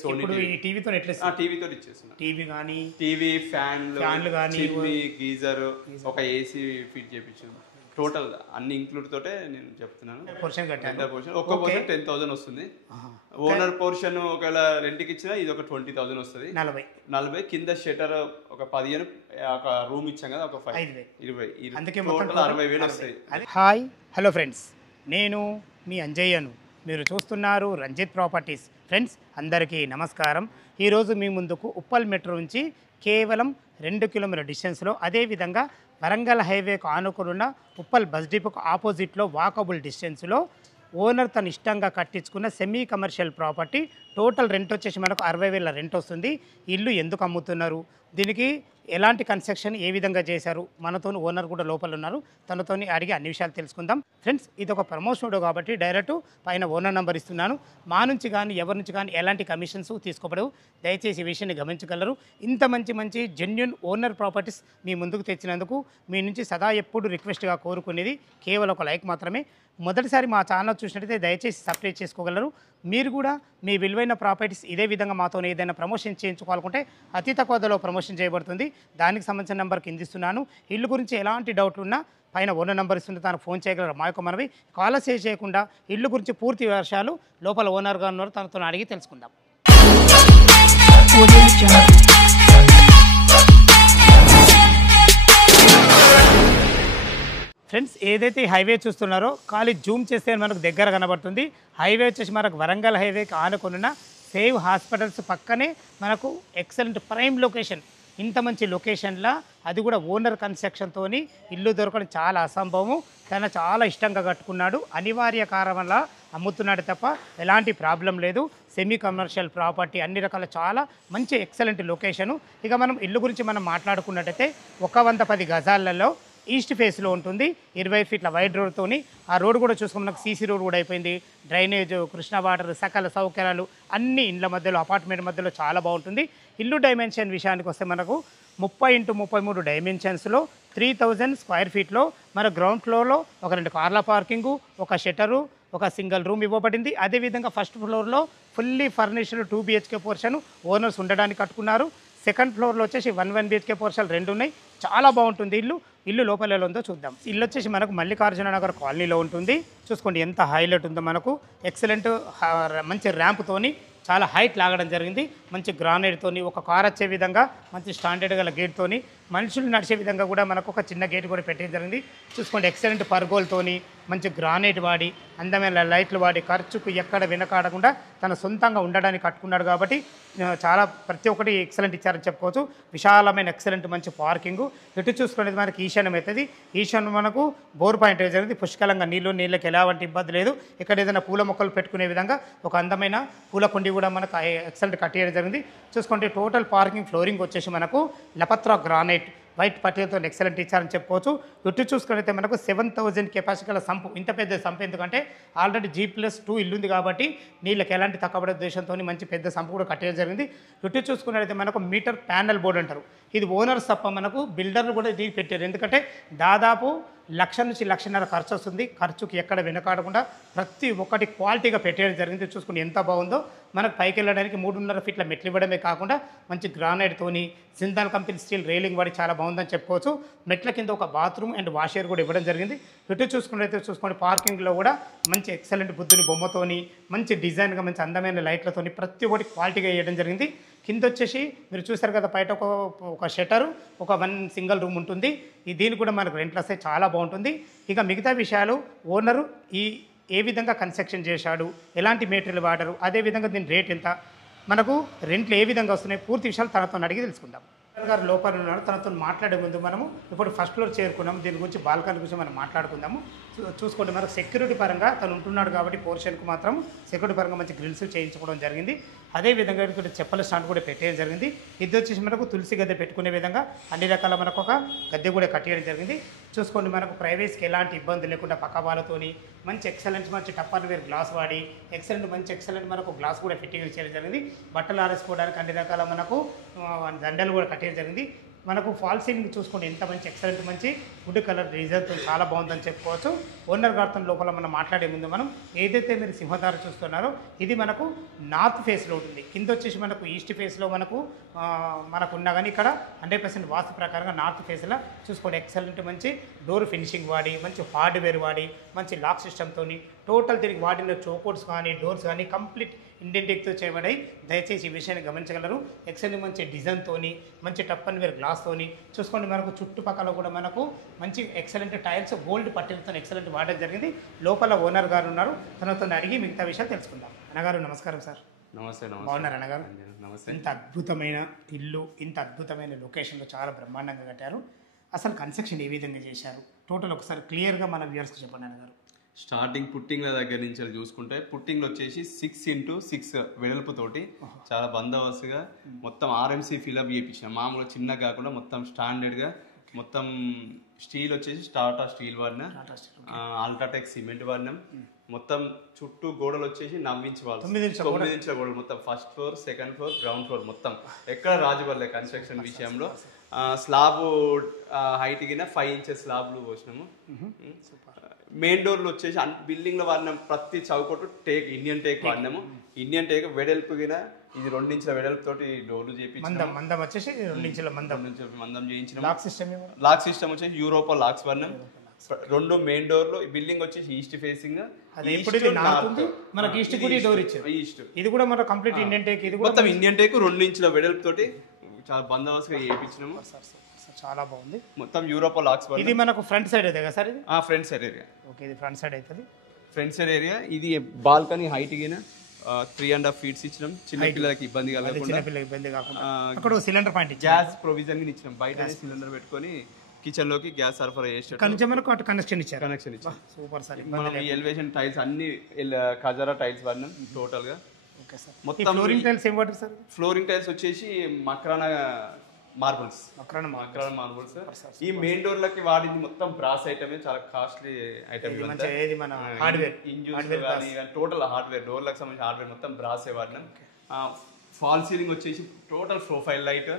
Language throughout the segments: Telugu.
సోనీ ఇప్పుడు ఈ టీవీతో ఎట్లా టీవీతో ఇచ్చేస్తున్నా. టీవీ ఫ్యాన్లు కానీ చిమ్నీ గీజర్ ఒక ఏసీ ఫిట్ చేయించాను. టోటల్ అన్ని ఇంక్లూడ్ తోటే నేను చెప్తున్నాను. పోర్షన్ కట్టాను. ఒక్క పోర్షన్ 10,000 వస్తుంది. ఓనర్ పోర్షన్ ఒకవేళ రెంట్కి ఇచ్చినా ఇది ఒక 20,000 వస్తుంది. 40 కింద షటర్ ఒక 15 ఒక రూమ్ ఇచ్చాం కదా ఒక 20 అందుకే టోటల్ 60,000 వస్తాయి. హాయ్ హలో ఫ్రెండ్స్, నేను మీ అంజయ్యను. మీరు చూస్తున్నారు రంజిత్ ప్రాపర్టీస్. ఫ్రెండ్స్ అందరికీ నమస్కారం. ఈరోజు మీ ముందుకు ఉప్పల్ మెట్రో నుంచి కేవలం 2 కిలోమీటర్ల డిస్టెన్స్లో, అదేవిధంగా వరంగల్ హైవేకు ఆనుకున్న ఉప్పల్ బస్ డిపోకు ఆపోజిట్లో వాకబుల్ డిస్టెన్స్లో ఓనర్ తను ఇష్టంగా కట్టించుకున్న semi commercial property. Total rent వచ్చేసి మనకు 60,000 రెంట్ వస్తుంది. ఇల్లు ఎందుకు అమ్ముతున్నారు, దీనికి ఎలాంటి కన్స్ట్రక్షన్ ఏ విధంగా చేశారు, మనతో ఓనర్ కూడా లోపల ఉన్నారు, తనతో అడిగి అన్ని విషయాలు తెలుసుకుందాం. ఫ్రెండ్స్ ఇది ఒక ప్రమోషన్ వీడియో కాబట్టి డైరెక్ట్ పైన ఓనర్ నెంబర్ ఇస్తున్నాను. మా నుంచి కానీ ఎవరి నుంచి కానీ ఎలాంటి కమిషన్స్ తీసుకోబడవు, దయచేసి ఈ విషయాన్ని గమనించగలరు. ఇంత మంచి జెన్యూన్ ఓనర్ ప్రాపర్టీస్ మీ ముందుకు తెచ్చినందుకు మీ నుంచి సదా ఎప్పుడు రిక్వెస్ట్గా కోరుకునేది కేవలం ఒక లైక్ మాత్రమే. మొదటిసారి మా ఛానల్ చూసినట్టయితే దయచేసి సబ్స్క్రైబ్ చేసుకోగలరు. మీరు కూడా మీ విలువైన ప్రాపర్టీస్ ఇదే విధంగా మాతో ఏదైనా ప్రమోషన్ చేయించుకోవాలనుకుంటే అతి తక్కువ ధరలో ప్రమోషన్ చేయబడుతుంది. దానికి సంబంధించిన నెంబర్ కింద ఇస్తున్నాను. ఇల్లు గురించి ఎలాంటి డౌట్లు ఉన్నా పైన ఓనర్ నెంబర్ ఇస్తుంటే తనకు ఫోన్ చేయగలరు. మా యొక్క మనవి కాల్ చేయకుండా ఇల్లు గురించి పూర్తి విషయాలు లోపల ఓనర్గా ఉన్నారు తనతో అడిగి తెలుసుకుందాం. ఫ్రెండ్స్ ఏదైతే హైవే చూస్తున్నారో ఖాళీ జూమ్ చేస్తే మనకు దగ్గర కనబడుతుంది. హైవే వచ్చేసి మనకు వరంగల్ హైవేకి ఆనుకున్న సేవ్ హాస్పిటల్స్ పక్కనే మనకు ఎక్సలెంట్ ప్రైమ్ లొకేషన్. ఇంత మంచి లొకేషన్లో అది కూడా ఓనర్ కన్స్ట్రక్షన్తో ఇల్లు దొరకడం చాలా అసంభవము. తను చాలా ఇష్టంగా కట్టుకున్నాడు, అనివార్య కారణం వల్ల అమ్ముతున్నాడు తప్ప ఎలాంటి ప్రాబ్లం లేదు. సెమీ కమర్షియల్ ప్రాపర్టీ అన్ని రకాల చాలా మంచి ఎక్సలెంట్ లొకేషను. ఇక మనం ఇల్లు గురించి మనం మాట్లాడుకున్నట్టయితే 110 గజాలలో ఈస్ట్ ఫేస్లో ఉంటుంది. 20 ఫీట్ల వైడ్ రోడ్తోని ఆ రోడ్ కూడా చూసుకుని మనకు సీసీ రోడ్ కూడా అయిపోయింది. డ్రైనేజ్, కృష్ణా వాటర్, సకల సౌకర్యాలు అన్ని ఇండ్ల మధ్యలో అపార్ట్మెంట్ మధ్యలో చాలా బాగుంటుంది. ఇల్లు డైమెన్షన్ విషయానికి వస్తే మనకు 30x33 డైమెన్షన్స్లో 3000 స్క్వేర్ ఫీట్లో మన గ్రౌండ్ ఫ్లోర్లో ఒక 2 కార్ల పార్కింగు, ఒక షటరు, ఒక సింగిల్ రూమ్ ఇవ్వబడింది. అదేవిధంగా ఫస్ట్ ఫ్లోర్లో fully furnished 2 BHK portion owners ఉండడానికి కట్టుకున్నారు. సెకండ్ ఫ్లోర్లో వచ్చేసి 1 BHK పోర్షన్లు 2 ఉన్నాయి. చాలా బాగుంటుంది ఇల్లు లోపల ఎలా ఉందో చూద్దాం. ఇల్లు వచ్చేసి మనకు మల్లికార్జున నగర్ కాలనీలో ఉంటుంది. చూసుకోండి ఎంత హైలైట్ ఉందో. మనకు ఎక్సలెంట్ మంచి ర్యాంప్తోని చాలా హైట్ లాగడం జరిగింది. మంచి గ్రానైట్తోని ఒక కార్ వచ్చే విధంగా మంచి స్టాండర్డ్ గల గేట్తోని మనుషులు నడిచే విధంగా కూడా మనకు ఒక చిన్న గేట్ కూడా పెట్టడం జరిగింది. చూసుకోండి ఎక్సలెంట్ పర్గోల్తోని మంచి గ్రానైట్ వాడి అందమైన లైట్లు వాడి ఖర్చుకు ఎక్కడ వెనకాడకుండా తన సొంతంగా ఉండడానికి కట్టుకున్నాడు కాబట్టి చాలా ప్రతి ఒక్కటి ఎక్సలెంట్ ఇచ్చారని చెప్పుకోవచ్చు. విశాలమైన ఎక్సలెంట్ మంచి పార్కింగు. ఎటు చూసుకునేది మనకి ఈశాన్యం అవుతుంది. ఈశాన్యం మనకు బోర్ పాయింట్ జరిగింది. పుష్కలంగా నీళ్ళకి ఎలాంటి ఇబ్బంది లేదు. ఇక్కడ ఏదైనా పూల మొక్కలు పెట్టుకునే విధంగా ఒక అందమైన పూల కుండి కూడా మనకు ఎక్సలెంట్ కట్టేయడం జరిగింది. చూసుకుంటే టోటల్ పార్కింగ్ ఫ్లోరింగ్ వచ్చేసి మనకు లపత్రా గ్రానైట్ వైట్ పట్టీలతో ఎక్సలెంట్ ఇచ్చారని చెప్పుకోవచ్చు. ఇటు చూసుకున్నైతే మనకు 7000 కెపాసిటీ గల సంపు. ఇంత పెద్ద సంపు ఎందుకంటే ఆల్రెడీ G+2 ఇల్లు ఉంది కాబట్టి నీళ్ళకి ఎలాంటి తక్కువ ఉద్దేశంతో మంచి పెద్ద సంపు కూడా కట్టేయడం జరిగింది. ఇటు చూసుకున్నట్లయితే మనకు మీటర్ ప్యానల్ బోర్డు అంటారు. ఇది ఓనర్స్ తప్ప మనకు బిల్డర్లు కూడా దీనికి పెట్టారు. ఎందుకంటే దాదాపు 1,00,000 నుంచి 1,50,000 ఖర్చు వస్తుంది. ఖర్చుకి ఎక్కడ వెనకాడకుండా ప్రతి ఒక్కటి క్వాలిటీగా పెట్టేయడం జరిగింది. చూసుకుని ఎంత బాగుందో. మనకు పైకి వెళ్ళడానికి 3.5 ఫీట్ల మెట్లు ఇవ్వడమే కాకుండా మంచి గ్రానైట్తోని సిందాల్ కంపెనీ స్టీల్ రైలింగ్ వాడి చాలా బాగుందని చెప్పుకోవచ్చు. మెట్ల కింద ఒక బాత్రూమ్ అండ్ వాషర్ కూడా ఇవ్వడం జరిగింది. ఇటు చూసుకోండి పార్కింగ్లో కూడా మంచి ఎక్సలెంట్ బుద్ధుని బొమ్మతోని మంచి డిజైన్గా మంచి అందమైన లైట్లతోని ప్రతి ఒక్కటి క్వాలిటీగా వేయడం జరిగింది. కింద వచ్చేసి మీరు చూసారు కదా, బయట ఒక షటరు, ఒక 1 సింగిల్ రూమ్ ఉంటుంది. దీనికి కూడా మనకు రెంట్లు వస్తే చాలా బాగుంటుంది. ఇక మిగతా విషయాలు ఓనరు ఏ విధంగా కన్స్ట్రక్షన్ చేశాడు, ఎలాంటి మెటీరియల్ వాడారు, అదేవిధంగా దీని రేట్ ఎంత, మనకు రెంట్లు ఏ విధంగా వస్తున్నాయి, పూర్తి విషయాలు తనతో అడిగి తెలుసుకుందాం. గారు లోపల ఉన్నాడు. తనతో మాట్లాడే ముందు మనము ఇప్పుడు ఫస్ట్ ఫ్లోర్ చేరుకున్నాము. దీని గురించి బాల్కనీ గురించి మనం మాట్లాడుకుందాము. చూసుకోండి మనకు సెక్యూరిటీ పరంగా తను ఉంటున్నాడు కాబట్టి పోర్షన్కు మాత్రం సెక్యూరిటీ పరంగా మంచి గ్రిల్స్ చేయించుకోవడం జరిగింది. అదేవిధంగా ఇక్కడ చెప్పల స్టాండ్ కూడా పెట్టేయడం జరిగింది. ఇది వచ్చేసి మనకు తులసి గద్దె పెట్టుకునే విధంగా అన్ని రకాల మనకు ఒక గద్దె కూడా కట్టేయడం జరిగింది. చూసుకోండి మనకు ప్రైవేస్కి ఎలాంటి ఇబ్బంది లేకుండా పక్క వాళ్ళతోని మంచి ఎక్సలెంట్ మంచి టప్పర్ వేర్ గ్లాస్ వాడి ఎక్సలెంట్ మనకు గ్లాస్ కూడా ఫిట్టింగ్ చేయడం జరిగింది. బట్టలు ఆరేసుకోవడానికి అన్ని రకాల మనకు దండలు కూడా కట్టేయడం జరిగింది. మనకు ఫాల్ సీలింగ్ చూసుకుంటే ఎంత మంచి ఎక్సలెంట్ మంచి వుడ్ కలర్ డిజైన్తో చాలా బాగుందని చెప్పుకోవచ్చు. ఓనర్ గారితో లోపల మనం మాట్లాడే ముందు మనం ఏదైతే మీరు సింహధార చూస్తున్నారో ఇది మనకు నార్త్ ఫేస్లో ఉంటుంది. కింద వచ్చేసి మనకు ఈస్ట్ ఫేస్లో మనకు ఉన్నా కానీ ఇక్కడ 100% వాస్తు ప్రకారంగా నార్త్ ఫేస్లో చూసుకోండి ఎక్సలెంట్ మంచి డోర్ ఫినిషింగ్ వాడి మంచి హార్డ్వేర్ వాడి మంచి లాక్ సిస్టమ్తో టోటల్ తిరిగి వాడిన చోకోట్స్ కానీ డోర్స్ కానీ కంప్లీట్ ఇండియన్ టెక్తో చేయబడాయి. దయచేసి ఈ విషయాన్ని గమనించగలరు. ఎక్సెంట్ మంచి డిజైన్తోని మంచి టప్ అండ్ వేర్ గ్లాస్తోని చూసుకోండి. మనకు చుట్టుపక్కల కూడా మనకు మంచి ఎక్సలెంట్ టైల్స్ గోల్డ్ పట్టిలతో ఎక్సలెంట్ వాడడం జరిగింది. లోపల ఓనర్ గారు ఉన్నారు, తనతో అడిగి మిగతా విషయాలు తెలుసుకుందాం. అన్నగారు నమస్కారం సార్. నమస్తే. బాగున్నారు అన్నగారు? నమస్తే. ఇంత అద్భుతమైన ఇల్లు ఇంత అద్భుతమైన లొకేషన్లో చాలా బ్రహ్మాండంగా కట్టారు. అసలు కన్స్ట్రక్షన్ ఏ విధంగా చేశారు టోటల్ ఒకసారి క్లియర్గా మన వ్యూవర్స్కి చెప్పండి అన్నగారు. స్టార్టింగ్ పుట్టింగ్ల దగ్గర నుంచి చూసుకుంటే పుట్టింగ్లో వచ్చేసి 6x6 వెడల్పుతోటి చాలా బందోబస్తుగా మొత్తం ఆర్ఎంసీ ఫిల్అప్ చేయించాం. మామూలుగా చిన్నగా కాకుండా మొత్తం స్టాండర్డ్గా మొత్తం స్టీల్ వచ్చేసి టాటా స్టీల్ వాడినాం, అల్ట్రాటెక్ సిమెంట్ వాడినాం. మొత్తం చుట్టూ గోడలు వచ్చేసి 9 ఇంచ్ వాళ్ళు 9 ఇంచుల గోడలు మొత్తం first floor second floor ground floor మొత్తం ఎక్కడ రాజువల్లే కన్స్ట్రక్షన్ విషయంలో. స్లాబ్ హైట్ కింద 5 ఇంచెస్ స్లాబ్లు పోసినాము. మెయిన్ డోర్లు వచ్చేసి బిల్డింగ్ లో వాడిన ప్రతి చౌకట్టు టేక్ ఇండియన్ టేక్ వాడినాము. ఇండియన్ టేక్ వెడల్పు కింద ఇది 2 ఇంచుల వెడల్పు తోటి డోర్లు చేయించాము. మందం వచ్చేసి 2 ఇంచుల మందం చేయించిన. లాక్ సిస్టమ్ వచ్చేసి యూరోపా లాక్స్ వాడినాం. 2 మెయిన్ డోర్లు బిల్డింగ్ వచ్చేసి ఈస్ట్ ఫేసింగ్, మనకి ఈస్ట్ కూడా డోర్ ఇచ్చారు. ఈస్ట్ ఇది కూడా మన కంప్లీట్ ఇండియన్ టేక్. ఇది మొత్తం ఇండియన్ టేక్ 2 ఇంచుల వెడల్పు తోటి చాలా బందోబస్తుగా చేయించినాము. చాలా బాగుంది. మొత్తం యూరోపా లాక్స్. ఇది మనకు ఫ్రంట్ సైడ్ అయితే కదా సార్? ఇది ఫ్రంట్ సైడ్ ఏరియా. ఓకే, ఇది ఫ్రంట్ సైడ్ అవుతుంది. Front side area. ఇది బాల్కనీ హైట్ గిన 3.5 feet ఇచ్చినాం. చిన్న పిల్లలకి ఇబ్బంది కాకుండా అక్కడ సిలిండర్ పాయింట్ గ్యాస్ ప్రొవిజన్ గా ఇచ్చినాం. బయట సిలిండర్ పెట్టుకొని కిచెన్ లోకి గ్యాస్ సరఫరా చేసి కనెక్షన్ ఇచ్చారు. Super sir. మనం ఈ ఎలివేషన్ టైల్స్ అన్ని ఖజారా టైల్స్ వాడినాం టోటల్ గా. మొత్తం ఫ్లోరింగ్ టైల్స్ ఏం వాడారు సార్? ఫ్లోరింగ్ టైల్స్ వచ్చేసి మక్రానా మార్బుల్స్. ఈ మెయిన్ డోర్ లకి వాడింది మొత్తం బ్రాస్ ఐటమే, చాలా costly item. Total hardware door లకు సంబంధించిన హార్డ్వేర్ మొత్తం బ్రాసే వాడినాం. ఫాల్ సీలింగ్ వచ్చేసి టోటల్ ప్రొఫైల్ లైట్,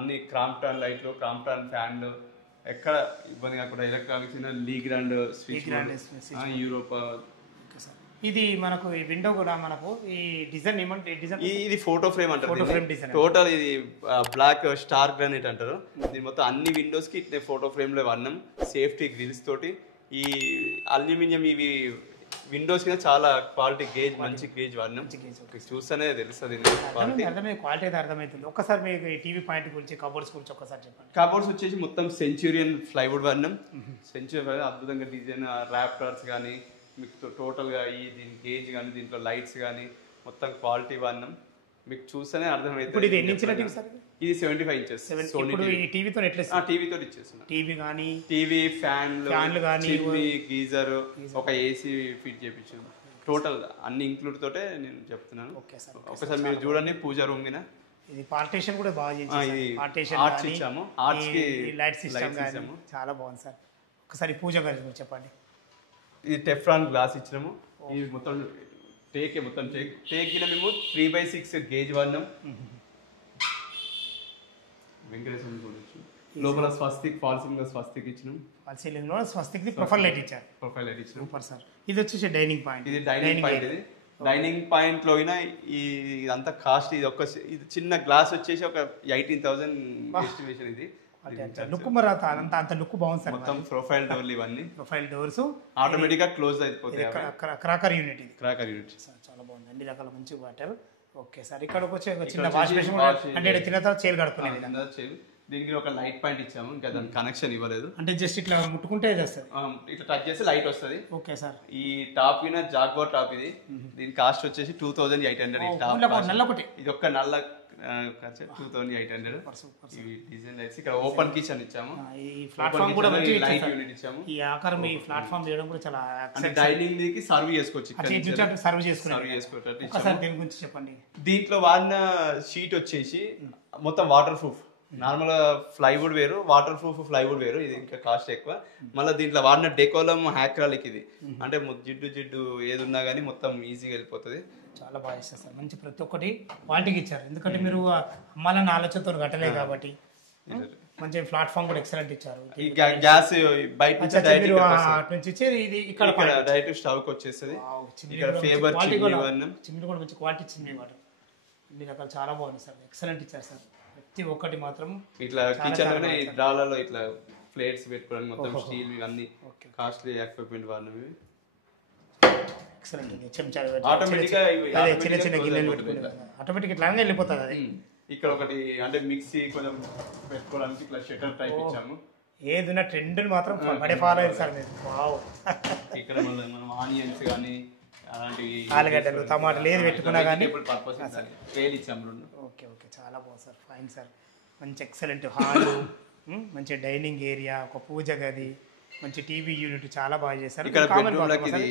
అన్ని క్రాంప్టన్ లైట్లు, క్రాంప్టన్ ఫ్యాన్లు, ఎక్కడ ఇబ్బంది కాకుండా ఎలక్ట్రానిక్స్ లీ గ్రాండ్ స్విచ్ యూరోపా. ఇది మనకు ఈ విండో కూడా మనకు ఈ డిజైన్ ఏమంటే డిజైన్ ఇది ఫోటో ఫ్రేమ్ అంటారు. టోటల్ ఇది బ్లాక్ స్టార్ గ్రానైట్ అంటారు. దీని మొత్తం అన్ని విండోస్ కి ఇట్లా ఫోటో ఫ్రేమ్ లో వాడినాం. సేఫ్టీ గ్రిల్స్ తోటి ఈ అల్యూమినియం ఇవి విండోస్ కింద చాలా క్వాలిటీ గేజ్, మంచి గేజ్ వాడినాం. చూస్తేనే తెలుస్తుంది క్వాలిటీ అయితే అర్థమవుతుంది. ఒక్కసారి మీకు టీవీ పాయింట్ గురించి కబోర్డ్స్ గురించి ఒక్కసారి చెప్పండి. కబోర్డ్స్ వచ్చేసి మొత్తం సెంచురియన్ ప్లైవుడ్ వాడినాం. సెంచురియన్ అద్భుతంగా డిజైన్, ర్యాప్టర్స్ కానీ మీకు టోటల్గా ఈ దీని గేజ్ కానీ దీంట్లో లైట్స్ కానీ మొత్తం క్వాలిటీ వాడినాం. మీకు చూస్తేనే అర్థమవుతుంది. ఇది ఎన్ని ఇంచుల టీవీ సార్? ఇది 75 inches. టీవీతో టీవీతో ఇచ్చేస్తున్నా. టీవీ ఫ్యాన్లు కానీ గీజర్, ఒక ఏసీ ఫిట్ చేయించాను. టోటల్ అన్ని ఇంక్లూడ్ తోటే నేను చెప్తున్నాను. ఒకసారి మీరు చూడండి పూజ రూమ్ మీద. ఇది పార్టీషన్ కూడా బాగా చేశారు. ఆర్ట్స్ ఇచ్చాము. ఆర్ట్స్ కి లైట్ సిస్టమ్ ఇచ్చాము. చాలా బాగుంది సార్. ఒకసారి పూజ గారి చెప్పండి. ఇది టెఫ్రాన్ గ్లాస్ ఇచ్చినాము. ఇది మొత్తం టేక్ కింద మేము 3/6 గేజ్ వాడినాం. వెంకటేశ్వర చూడొచ్చు. లోపల స్వస్తిక్ ఫాల్ సీలింగ్ స్వస్తిక్ ఇచ్చినాం. ఫాల్ సీలింగ్ లో స్వస్తిక్ ప్రొఫైల్ లైట్ ఇచ్చారు. Super sir. ఇది వచ్చేసి డైనింగ్ పాయింట్. ఇది డైనింగ్ పాయింట్. ఇది డైనింగ్ పాయింట్ లో ఇదంతా కాస్ట్. ఇది చిన్న గ్లాస్ వచ్చేసి ఒక 18,000 ఎస్టిమేషన్. ఇది లుక్ మరి అంత లుక్ బాగుంది సార్. మొత్తం ప్రొఫైల్ డోర్లు, ఇవన్నీ ప్రొఫైల్ డోర్స్ ఆటోమేటిక్ గా క్లోజ్ అయిపోతాయి. Cracker unit. ఇది క్రాకర్ యూనిట్ చాలా బాగుంది. అన్ని రకాల మంచి వాటర్. Okay sir. ఇక్కడ వచ్చి చిన్న వాష్ బేసిన్ అంటే తిన్న తర్వాత చేలు కడుక్కునేది. దీనికి ఒక లైట్ పాయింట్ ఇచ్చాము. ఇంకా దాని కనెక్షన్ ఇవ్వలేదు. అంటే జస్ట్ ఇట్లా ముట్టుకుంటే వస్తుంది, ఇట్లా టచ్ చేస్తే లైట్ వస్తుంది. Okay sir. ఈ టాప్ కింద జాగ్వార్ టాప్. ఇది దీని కాస్ట్ వచ్చేసి 2,800. ఇది ఒక్క నల్ల 2,800. Design lights. ఇక్కడ ఓపెన్ కిచెన్ ఇచ్చాము. ఈ ప్లాట్ఫామ్ కూడా మంచి లైట్ యూనిట్ ఇచ్చాము. ఈ ఆకారం ఈ ప్లాట్ఫామ్ చేయడం కూడా చాలా డైనింగ్ కి సర్వ్ చేసుకోవచ్చు. సర్వ్ చేసుకోవచ్చు. ఒకసారి దీని గురించి చెప్పండి. దీంట్లో వాడిన షీట్ వచ్చేసి మొత్తం వాటర్ ప్రూఫ్. నార్మల్ ప్లైవుడ్ వేరు, వాటర్ ప్రూఫ్ ప్లైవుడ్ వేరు. ఇది ఇంకా కాస్ట్ ఎక్కువ. మళ్ళీ దీంట్లో వాడిన డెకోలం హ్యాక్రాలిక్. ఇది అంటే జిడ్డు ఏది ఉన్నా కానీ మొత్తం ఈజీగా వెళ్ళిపోతుంది. చాలా బాగా ఇస్తారు సార్. మంచి ప్రతి ఒక్కటి క్వాలిటీకి ఇచ్చారు. ఎందుకంటే మీరు అమ్మాలన్న ఆలోచనతో కట్టలేదు కాబట్టి. మంచి ప్లాట్ఫామ్ కూడా ఎక్సలెంట్ ఇచ్చారు. ఈ గ్యాస్ బయట నుంచి డైరెక్ట్ మీరు అటు నుంచి ఇచ్చేది ఇది ఇక్కడ డైరెక్ట్ స్టవ్ కి వచ్చేస్తుంది. ఇక్కడ ఫేబర్ చిమ్నీ చిమ్నీ కూడా మంచి క్వాలిటీ చిమ్నీ వాటర్ అన్ని రకాలు చాలా బాగుంది సార్, ఎక్సలెంట్ ఇచ్చారు సార్. ప్రతి ఒక్కటి మాత్రం ఇట్లా కిచెన్ లోనే డ్రాలలో ఇట్లా ప్లేట్స్ పెట్టుకోవడానికి మొత్తం స్టీల్ ఇవన్నీ కాస్ట్లీ ఎక్విప్మెంట్ వాడినవి. ఎక్సలెంట్. చెంచాలు ఆటోమేటిక్ గా చిన్న చిన్న గిన్నెలు పెట్టుకుంటారు, ఆటోమేటిక్ ఇట్లానే వెళ్ళిపోతుంది అది. ఇక్కడ ఒకటి అంటే మిక్సీ కొంచెం పెట్టుకోవడానికి ఇట్లా షట్టర్ టైప్ ఇచ్చాము. ఏదైనా ట్రెండ్ మాత్రం పడే ఫాలో అయ్యారు సార్ మీరు. వావ్. ఇక్కడ మనం ఆనియన్స్ కానీ అలాంటివి ఆలుగడ్డలు టమాటాలు ఏది పెట్టుకున్నా కానీ పర్పస్ ట్రేలు ఇచ్చాము రెండు. ఓకే ఓకే చాలా బాగుంది సార్, ఫైన్ సార్. మంచి ఎక్సలెంట్ హాలు, మంచి డైనింగ్ ఏరియా, ఒక పూజ గది, మంచి టీవీ యూనిట్ చాలా బాగా చేశారు. ఇక్కడ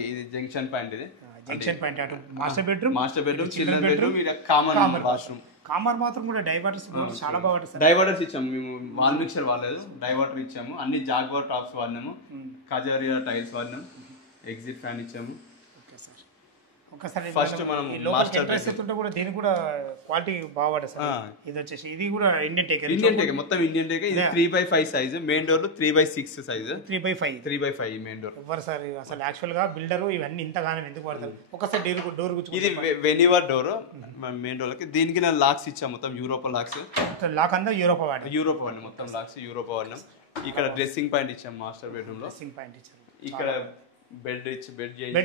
ఇది జంక్షన్ పాయింట్, ఇది జంక్షన్ పాయింట్. అటు మాస్టర్ బెడ్రూమ్, చిల్డ్రన్ బెడ్రూమ్, ఇది కామన్ వాష్రూమ్. కామర్ మాత్రం కూడా డైవర్టర్స్ చాలా బాగా. డైవర్టర్స్ ఇచ్చాము మేము, వాల్ మిక్సర్ వాడలేదు, డైవర్టర్ ఇచ్చాము. అన్ని జాగ్వార్ టాప్స్ వాడినాము, కజారియా టైల్స్ వాడినాము, ఎగ్జిట్ ఫ్యాన్ ఇచ్చాము. Okay sir. ఒకసారి ఫస్ట్ మనం మాస్టర్ కూడా దీనికి కూడా క్వాలిటీ బాగా సార్. ఇది వచ్చేసి ఇది కూడా ఇండియన్ టేక్, మొత్తం ఇండియన్ టేక్. ఇది 3x5 size, main door 3x6 size, 3x5 main door. ఎవరు సార్ అసలు యాక్చువల్ గా బిల్డర్ ఇవన్నీ ఇంతగానో ఎందుకు పడతారు? ఒకసారి డోర్ ఇది వెనివర్ డోర్ మెయిన్ డోర్ కి. దీనికి నా లాక్స్ ఇచ్చాము, మొత్తం యూరోపా లాక్స్. లాక్ అంతా యూరోపా వాడినాం, మొత్తం లాక్స్ యూరోపా వాడినాం. ఇక్కడ డ్రెస్సింగ్ పాయింట్ ఇచ్చాము మాస్టర్ బెడ్రూమ్ లో. డ్రెస్సింగ్ పాయింట్ ఇచ్చారు. ఇక్కడ బెడ్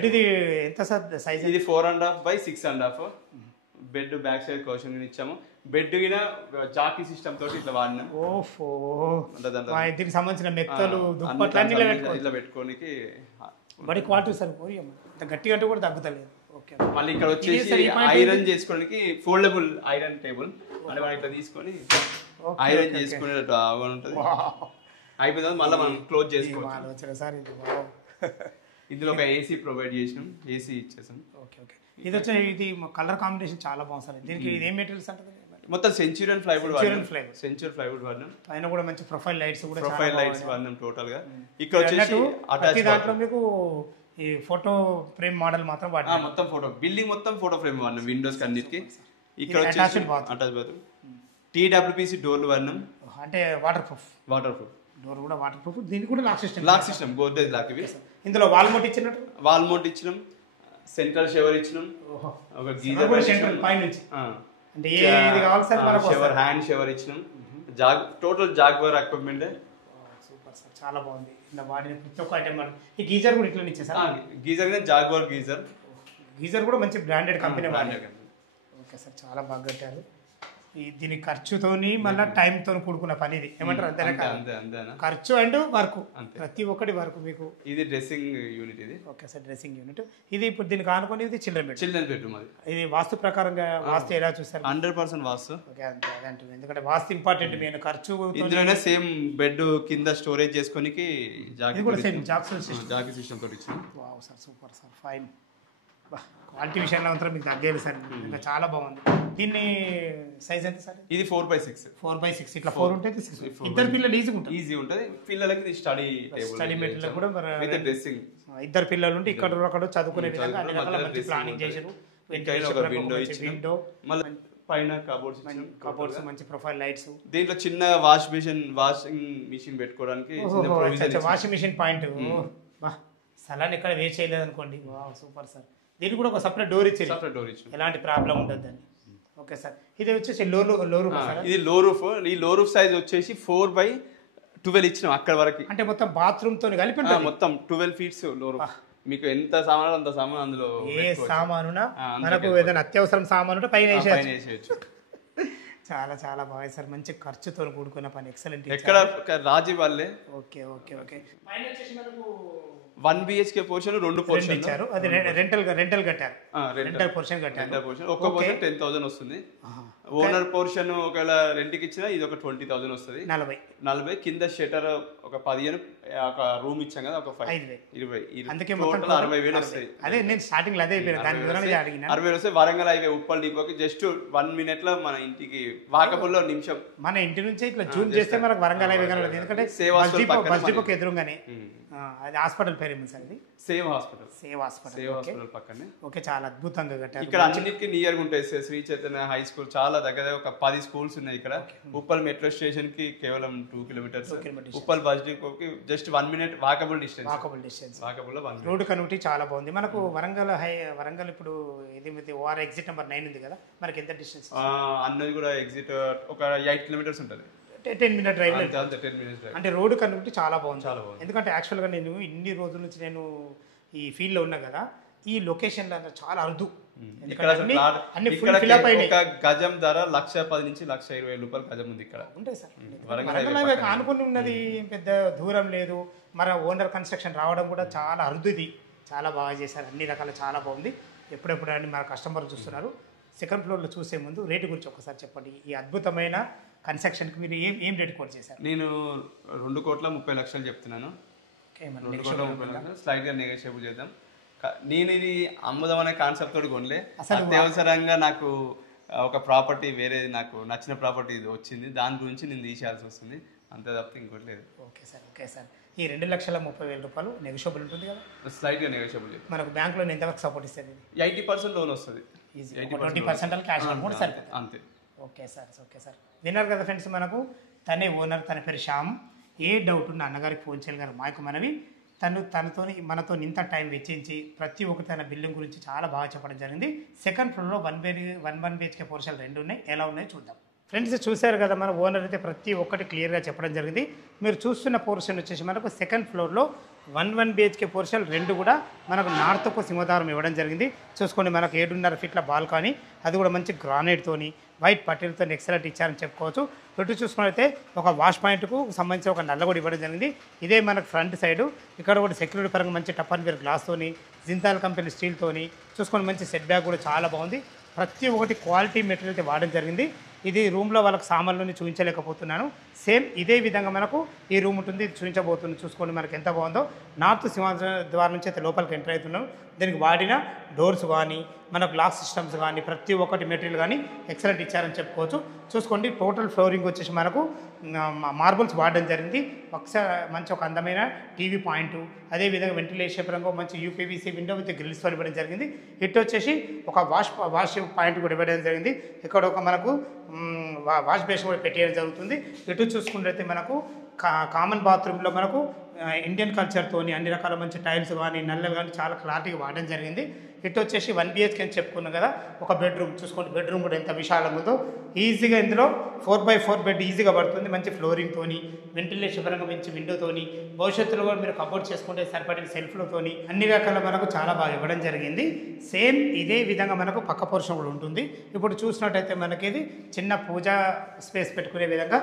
ఇది ఎంత సార్ సైజ్? ఇది 4.5 by 6.5. Bed back side cushion ఇచ్చాము. బెడ్ గిన జాకీ సిస్టమ్ తోటి ఇట్లా వాడినాం. ఓహో, దీనికి సంబంధించిన మెత్తలు దుప్పట్లు ఇట్లా పెట్టుకోనికి బడి క్వాలిటీ సార్. గట్టిగా అంటే కూడా తగ్గుతలేదు. ఓకే. మళ్ళీ ఇక్కడ వచ్చేసి ఐరన్ చేసుకోవడానికి ఫోల్డబుల్ ఐరన్ టేబుల్, అంటే మనం ఇట్లా తీసుకొని ఐరన్ చేసుకునేటట్టు ఉంటుంది. అయిపోయింది మళ్ళీ మనం క్లోజ్ చేసుకోవచ్చు సార్. ఇందులో ఒక ఏసీ ప్రొవైడ్ చేసినాం, ఏసీ ఇచ్చేసాం. Okay okay. ఇది వచ్చే ఇది కలర్ కాంబినేషన్ చాలా బాగుంది సార్. దీనికి ఇది ఏం మెటీరియల్స్ అంటే? మొత్తం సెంచురియన్ ప్లైవుడ్ వాడినాం. పైన కూడా మంచి ప్రొఫైల్ లైట్స్ వాడినాం టోటల్ గా. ఇక్కడ వచ్చేసి అటాచ్ దాంట్లో మీకు ఈ ఫోటో ఫ్రేమ్ మోడల్ మాత్రం వాడినాం. మొత్తం ఫోటో బిల్డింగ్ మొత్తం ఫోటో ఫ్రేమ్ వాడినాం విండోస్ అన్నిటికి. ఇక్కడ వచ్చేసి అటాచ్ బాత్రూమ్, TWPC డోర్లు వాడినాం, అంటే వాటర్ ప్రూఫ్ డోర్ కూడా వాటర్ ప్రూఫ్. దీనికి కూడా లాక్ సిస్టమ్ గోద్రేజ్ లాక్. ఇవి ఇందులో వాల్ మౌంట్ ఇచ్చినాం, సెంట్రల్ షవర్ ఇచ్చినాం, ఒక గీజర్ పైనుంచి అంటే ఏది కావాలి సార్ మనకు షవర్, హ్యాండ్ షవర్ ఇచ్చినాం. Total jaguar equipment. Super sir, చాలా బాగుంది. ఇలా వాడిన ప్రతి ఒక్క ఐటమ్. ఈ గీజర్ కూడా ఇట్లా ఇచ్చే సార్. గీజర్ జాగ్వార్ గీజర్ కూడా మంచి బ్రాండెడ్ కంపెనీ. ఓకే సార్, చాలా బాగా కట్టారు. దీని ఖర్చుతోని మళ్ళీ టైంతో కూడుకున్న పని. ఇది ఏమంటారు అంతే, ఖర్చు అండ్ వర్క్, ప్రతి ఒక్కటి వర్క్ మీకు. ఇది డ్రెస్సింగ్ యూనిట్. ఇది ఓకే సార్, డ్రెస్సింగ్ యూనిట్. ఇది ఇప్పుడు దీనికి ఆనుకొని ఇది చిల్డ్రన్ బెడ్రూమ్. ఇది వాస్తు ప్రకారంగా వాస్తు ఎలా చూస్తారు? 100% వాస్తు. ఓకే, అంతే అంటుంది. ఎందుకంటే వాస్తు ఇంపార్టెంట్. మెయిన్ ఖర్చు ఇందులోనే సేమ్ బెడ్ కింద స్టోరేజ్ చేసుకోనికి జాకీ సిస్టమ్ తోటి ఇచ్చాం. Wow sir, super sir, fine. Quality విషయంలో మాత్రం మీకు తగ్గేది సార్, ఇంకా చాలా బాగుంది. దీన్ని సైజ్ ఎంత సార్? ఇది 4x6. 4x6 ఇట్లా 4 ఉంటుంది. ఇద్దరు పిల్లలు ఈజీ ఉంటుంది. పిల్లలకి స్టడీ మెటీరియల్ కూడా విత్ డ్రెస్సింగ్. ఇద్దరు పిల్లలు ఉంటే ఇక్కడ అక్కడ చదువుకునే విధంగా అన్ని రకాల మంచి ప్లానింగ్ చేశారు. విండో, మళ్ళీ పైన కబోర్డ్స్, మంచి ప్రొఫైల్ లైట్స్. దీంట్లో చిన్న వాషింగ్ మిషన్ పెట్టుకోవడానికి వాషింగ్ మిషన్ పాయింట్. స్థలాన్ని ఇక్కడ వేస్ట్ చేయలేదు అనుకోండి. Super sir. దీనికి కూడా ఒక సపరేట్ డోర్ ఇచ్చేది, ఎలాంటి ప్రాబ్లం ఉండదు అని. Okay sir. ఇది వచ్చేసి లో రూఫ్. ఇది లో రూఫ్. ఈ లో రూఫ్ సైజ్ వచ్చేసి 4x12 ఇచ్చినాం అక్కడ వరకు. అంటే మొత్తం బాత్రూమ్ తో కలిపి మొత్తం 12 feet లో రూఫ్. మీకు ఎంత సామాను అంత సామాను అందులో. ఏ సామానునా మనకు ఏదైనా అత్యవసరం సామాను పైన వేసేయచ్చు. చాలా చాలా బాగా సార్, మంచి ఖర్చుతో కూడుకున్న పని. ఎక్సలెంట్. ఎక్కడ రాజీ వాళ్ళే. Okay okay okay. పైన వచ్చేసి మనకు 1 BHK పోర్షన్ 2 పోర్షన్ ఇచ్చారు. అది రెంటల్ కట్టారు. రెంటల్ పోర్షన్ కట్టారు. ఒక్క పోర్షన్ 10,000 వస్తుంది. ఓనర్ పోర్షన్ ఒకవేళ రెంట్కి ఇచ్చినా ఇది ఒక 20,000 వస్తుంది. 40 కింద షటర్ ఒక 15, ఒక రూమ్ ఇచ్చాం కదా ఒక 20. అందుకే 60,000 వస్తాయి. అదే నేను స్టార్టింగ్ లో అదే దాని వివరణ అడిగిన. 60,000 వస్తాయి. వరంగల్ హైవే ఉప్పల్ డిపోకి జస్ట్ 1 minute లో మన ఇంటికి వాకబుల్లో నిమిషం. మన ఇంటి నుంచి ఇట్లా జూమ్ చేస్తే మనకు వరంగల్ హైవే కనబడుతుంది. ఎందుకంటే బస్ డిపోకి ఎదురుగానే అది హాస్పిటల్ పేరు ఏమి సార్ ఇది? Save hospital. Save hospital. Save hospital పక్కనే. ఓకే, చాలా అద్భుతంగా కట్టారు. ఇక్కడ అన్నిటికీ నియర్గా ఉంటాయి sir. Shri Chaitanya high school చాలా దగ్గర, ఒక 10 స్కూల్స్ ఉన్నాయి ఇక్కడ. ఉప్పల్ మెట్రో స్టేషన్ కి కేవలం 2 కిలోమీటర్స్. ఉప్పల్ బస్ డిపోకి just 1 minute walkable distance. Walkable 1 road connectivity చాలా బాగుంది. మనకు వరంగల్ ఇప్పుడు ఇది ఓఆర్ ఎగ్జిట్ నెంబర్ 9 ఉంది కదా, మనకి ఎంత డిస్టెన్స్? అన్నది కూడా ఎగ్జిట్ ఒక 8 కిలోమీటర్స్ ఉంటుంది. 10 మినిట్ డ్రైవ్. 10 minutes drive. అంటే రోడ్ కనెక్టివిటీ చాలా బాగుంది. ఎందుకంటే యాక్చువల్గా నేను ఇన్ని రోజుల నుంచి నేను ఈ ఫీల్డ్లో ఉన్నా కదా, ఈ లొకేషన్లో చాలా అరుదు. ఒక గజం ధర 1,10,000 నుంచి 1,20,000 రూపాయలు గజం ఉంది ఇక్కడ. ఉంటాయి సార్. వరంగల్ ఆనుకుని ఉన్నది, పెద్ద దూరం లేదు. మన ఓనర్ కన్స్ట్రక్షన్ రావడం కూడా చాలా అరుదు. ఇది చాలా బాగా చేశారు, అన్ని రకాల చాలా బాగుంది. ఎప్పుడెప్పుడు అని మన కస్టమర్ చూస్తున్నారు. సెకండ్ ఫ్లోర్లో చూసే ముందు రేటు గురించి ఒకసారి చెప్పండి. ఈ అద్భుతమైన కన్స్ట్రక్షన్కి మీరు ఏం రేటు కోట్ చేశారు? నేను 2,30,00,000 చెప్తున్నాను. 2,30,00,000 స్లైడ్గా నెగోషియబుల్ చేద్దాం. నేను ఇది అమ్ముదాం అనే కాన్సెప్ట్ తోటి కొనలే. అత్యవసరంగా నాకు ఒక ప్రాపర్టీ, వేరే నాకు నచ్చిన ప్రాపర్టీ ఇది వచ్చింది, దాని గురించి నేను తీసేయాల్సి వస్తుంది, అంతే తప్ప ఇంకోటి లేదు. Okay sir. ఈ 2,30,000 రూపాయలు నెగోషియబుల్ ఉంటుంది కదా? స్లైడ్గా నెగోషియబుల్. మనకు బ్యాంకులో ఎంతవరకు సపోర్ట్ ఇస్తుంది? 80% లోన్ వస్తుంది. 20% క్యాష్ అమౌంట్ సార్ అంతే. Okay sir. విన్నారు కదా ఫ్రెండ్స్, మనకు తనే ఓనర్, తన పేరు శ్యామ్. ఏ డౌట్ ఉన్న అన్నగారికి ఫోన్ చేయగలరు. మాకు మనవి మనతో ఇంత టైం వెచ్చించి ప్రతి ఒక్కటి తన బిల్డింగ్ గురించి చాలా బాగా చెప్పడం జరిగింది. సెకండ్ ఫ్లోర్లో 1 BHK పోర్షన్లు 2 ఉన్నాయి. ఎలా ఉన్నాయో చూద్దాం. ఫ్రెండ్స్ చూశారు కదా, మన ఓనర్ అయితే ప్రతి ఒక్కటి క్లియర్గా చెప్పడం జరిగింది. మీరు చూస్తున్న పోర్షన్ వచ్చేసి మనకు సెకండ్ ఫ్లోర్లో 1 BHK పోర్షన్ 2 కూడా మనకు నార్త్కు సింహద్వారం ఇవ్వడం జరిగింది. చూసుకోండి, మనకు 7.5 ఫీట్ల బాల్కనీ, అది కూడా మంచి గ్రానైట్తోని వైట్ పట్టీలతో ఎక్సలెంట్ ఇచ్చారని చెప్పుకోవచ్చు. ఇటు చూసుకున్నట్లయితే ఒక వాష్ పాయింట్కు సంబంధించి ఒక నల్ల కూడా ఇవ్వడం జరిగింది. ఇదే మనకు ఫ్రంట్ సైడు. ఇక్కడ కూడా సెక్యూరిటీ పరంగా మంచి టప్ అండ్ వేర్ గ్లాస్తోని, జింతాల్ కంపెనీ స్టీల్తోని చూసుకొని మంచి సెట్ బ్యాక్ కూడా చాలా బాగుంది. ప్రతి ఒక్కటి క్వాలిటీ మెటీరియల్ అయితే వాడడం జరిగింది. ఇది రూమ్లో వాళ్ళకి సామాన్లని చూపించలేకపోతున్నాను. సేమ్ ఇదే విధంగా మనకు ఈ రూమ్ ఉంటుంది, ఇది చూపించబోతుంది. చూసుకోండి మనకి ఎంత బాగుందో. నార్త్ సింహద్వారం నుంచి అయితే లోపలికి ఎంటర్ అవుతున్నాం. దీనికి వాడిన డోర్స్ కానీ, మనకు లాక్ సిస్టమ్స్ కానీ, ప్రతి ఒక్కటి మెటీరియల్ కానీ ఎక్సలెంట్ ఇచ్చారని చెప్పుకోవచ్చు. చూసుకోండి, టోటల్ ఫ్లోరింగ్ వచ్చేసి మనకు మార్బుల్స్ వాడడం జరిగింది. మంచి ఒక అందమైన టీవీ పాయింట్, అదేవిధంగా వెంటిలేషన్ పరంగా మంచి యూపీవీసీ విండో విత్ గ్రిల్స్తో ఇవ్వడం జరిగింది. ఇటు వచ్చేసి ఒక వాష్ పాయింట్ కూడా ఇవ్వడం జరిగింది. ఇక్కడ ఒక మనకు వాష్ బేసిన్ కూడా పెట్టేయడం జరుగుతుంది. ఇటు చూసుకున్నట్లయితే మనకు కామన్ బాత్రూంలో మనకు ఇండియన్ కల్చర్తోని అన్ని రకాల మంచి టైల్స్ కానీ, నల్లలు కానీ చాలా క్లారిటీగా వాడడం జరిగింది. ఇటు వచ్చేసి 1 BHK అని చెప్పుకున్నాం కదా, ఒక బెడ్రూమ్ చూసుకోండి. బెడ్రూమ్ కూడా ఎంత విశాలంగా ఉందో. ఈజీగా ఇందులో 4x4 బెడ్ ఈజీగా పడుతుంది. మంచి ఫ్లోరింగ్తోని, వెంటిలేషన్ పరంగా మంచి విండోతోని, భవిష్యత్తులో కూడా మీరు కబోర్డ్ చేసుకుంటే సరిపడిన సెల్ఫ్లతోని అన్ని రకాల మనకు చాలా బాగా ఇవ్వడం జరిగింది. సేమ్ ఇదే విధంగా మనకు పక్క పోర్షన్ కూడా ఉంటుంది. ఇప్పుడు చూసినట్టయితే మనకి ఇది చిన్న పూజా స్పేస్ పెట్టుకునే విధంగా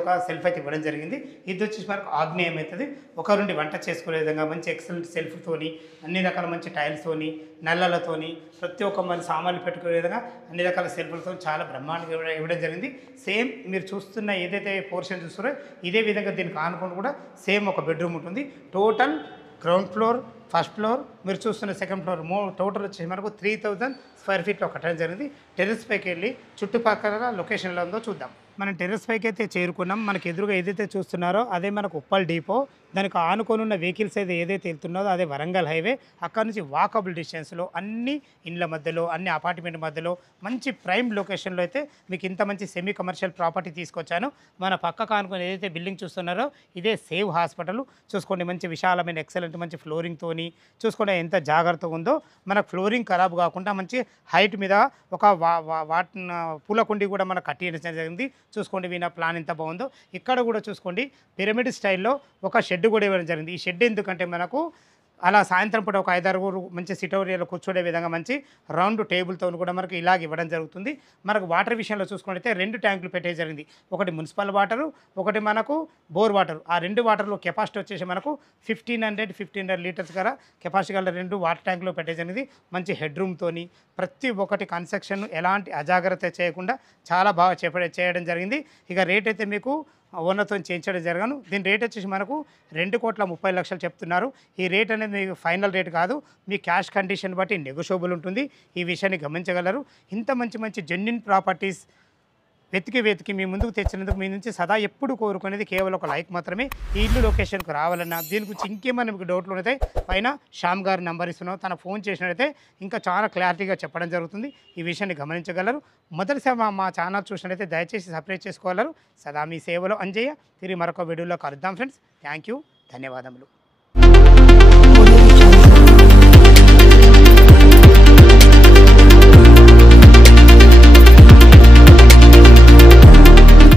ఒక సెల్ఫ్ అయితే ఇవ్వడం జరిగింది. ఇది వచ్చేసి మనకు ఆగ్నేయం అవుతుంది. ఒకరుండి వంట చేసుకునే విధంగా మంచి ఎక్సలెంట్ సెల్ఫ్తోని, అన్ని రకాల మంచి టైల్స్తోని, నల్లలతోని, ప్రతి ఒక్క మంది సామాన్లు పెట్టుకునే విధంగా అన్ని రకాల సెల్ఫ్లతో చాలా బ్రహ్మాండంగా ఇవ్వడం జరిగింది. సేమ్ మీరు చూస్తున్న ఏదైతే పోర్షన్ చూస్తున్నారో ఇదే విధంగా దీనికి ఆనుకొని కూడా సేమ్ ఒక బెడ్రూమ్ ఉంటుంది. Total ground floor, first floor, మీరు చూస్తున్న సెకండ్ ఫ్లోర్, టోటల్ వచ్చేసి మనకు 3,000 స్క్వేర్ ఫీట్లో కట్టడం జరిగింది. టెర్రస్ పైకి వెళ్ళి చుట్టుపక్కల లొకేషన్ ఎలా ఉందో చూద్దాం. మనం టెర్రస్ పైకి అయితే చేరుకున్నాం. మనకి ఎదురుగా ఏదైతే చూస్తున్నారో అదే మనకు ఉప్పల్ డిపో. దానికి ఆనుకొని ఉన్న వెహికల్స్ అయితే ఏదైతే వెళ్తున్నదో అదే వరంగల్ హైవే. అక్కడ నుంచి వాకబుల్ డిస్టెన్స్లో అన్ని ఇండ్ల మధ్యలో, అన్ని అపార్ట్మెంట్ మధ్యలో మంచి ప్రైమ్ లొకేషన్లో అయితే మీకు ఇంత మంచి సెమీ కమర్షియల్ ప్రాపర్టీ తీసుకొచ్చాను. మన పక్కకు ఆనుకొని ఏదైతే బిల్డింగ్ చూస్తున్నారో ఇదే సేవ్ హాస్పిటల్. చూసుకోండి, మంచి విశాలమైన ఎక్సలెంట్ మంచి ఫ్లోరింగ్తోని చూసుకోండి ఎంత జాగ్రత్తగా ఉందో. మనకు ఫ్లోరింగ్ ఖరాబ్ కాకుండా మంచి హైట్ మీద ఒక పూల కుండి కూడా మనకు కట్టించడం జరిగింది. చూసుకోండి వీణ ప్లాన్ ఎంత బాగుందో. ఇక్కడ కూడా చూసుకోండి పిరమిడ్ స్టైల్లో ఒక షెడ్ కూడా ఇవ్వడం జరిగింది. ఈ షెడ్ ఎందుకంటే మనకు అలా సాయంత్రం పూట ఒక 5-6 మంచి సిటోరియాలో కూర్చోడే విధంగా మంచి రౌండ్ టేబుల్తో కూడా మనకు ఇలాగ ఇవ్వడం జరుగుతుంది. మనకు వాటర్ విషయంలో చూసుకుంటే 2 ట్యాంకులు పెట్టే జరిగింది. ఒకటి మున్సిపల్ వాటరు, ఒకటి మనకు బోర్ వాటర్. ఆ 2 వాటర్లో కెపాసిటీ వచ్చేసి మనకు 1500 లీటర్స్ గల కెపాసిటీ గల 2 వాటర్ ట్యాంకులు పెట్టే జరిగింది. మంచి హెడ్ రూమ్తోని ప్రతి ఒక్కటి కన్స్ట్రక్షన్ ఎలాంటి అజాగ్రత్త చేయకుండా చాలా బాగా చేయడం జరిగింది. ఇక రేట్ అయితే మీకు ఓనర్తో చేయించడం జరగను. దీని రేట్ వచ్చేసి మనకు 2,30,00,000 చెప్తున్నారు. ఈ రేట్ అనేది మీకు ఫైనల్ రేట్ కాదు, మీ క్యాష్ కండిషన్ బట్టి నెగోషియబుల్ ఉంటుంది. ఈ విషయాన్ని గమనించగలరు. ఇంత మంచి జెన్యూన్ ప్రాపర్టీస్ వెతికి మీ ముందుకు తెచ్చినందుకు మీ నుంచి సదా ఎప్పుడు కోరుకునేది కేవలం ఒక లైక్ మాత్రమే. ఈ ఇల్లు లొకేషన్కు రావాలన్నా దీని గురించి ఇంకేమైనా మీకు డౌట్లు అయితే పైన శ్యామ్ గారి నెంబర్ ఇస్తున్నాం, తన ఫోన్ చేసినట్టయితే ఇంకా చాలా క్లారిటీగా చెప్పడం జరుగుతుంది. ఈ విషయాన్ని గమనించగలరు. మొదటిసారి మా ఛానల్ చూసినట్టయితే దయచేసి సబ్స్క్రైబ్ చేసుకోగలరు. సదా మీ సేవలో అంజయ్య. తిరిగి మరొక వీడియోలో కలుద్దాం ఫ్రెండ్స్. థ్యాంక్ యూ, ధన్యవాదములు.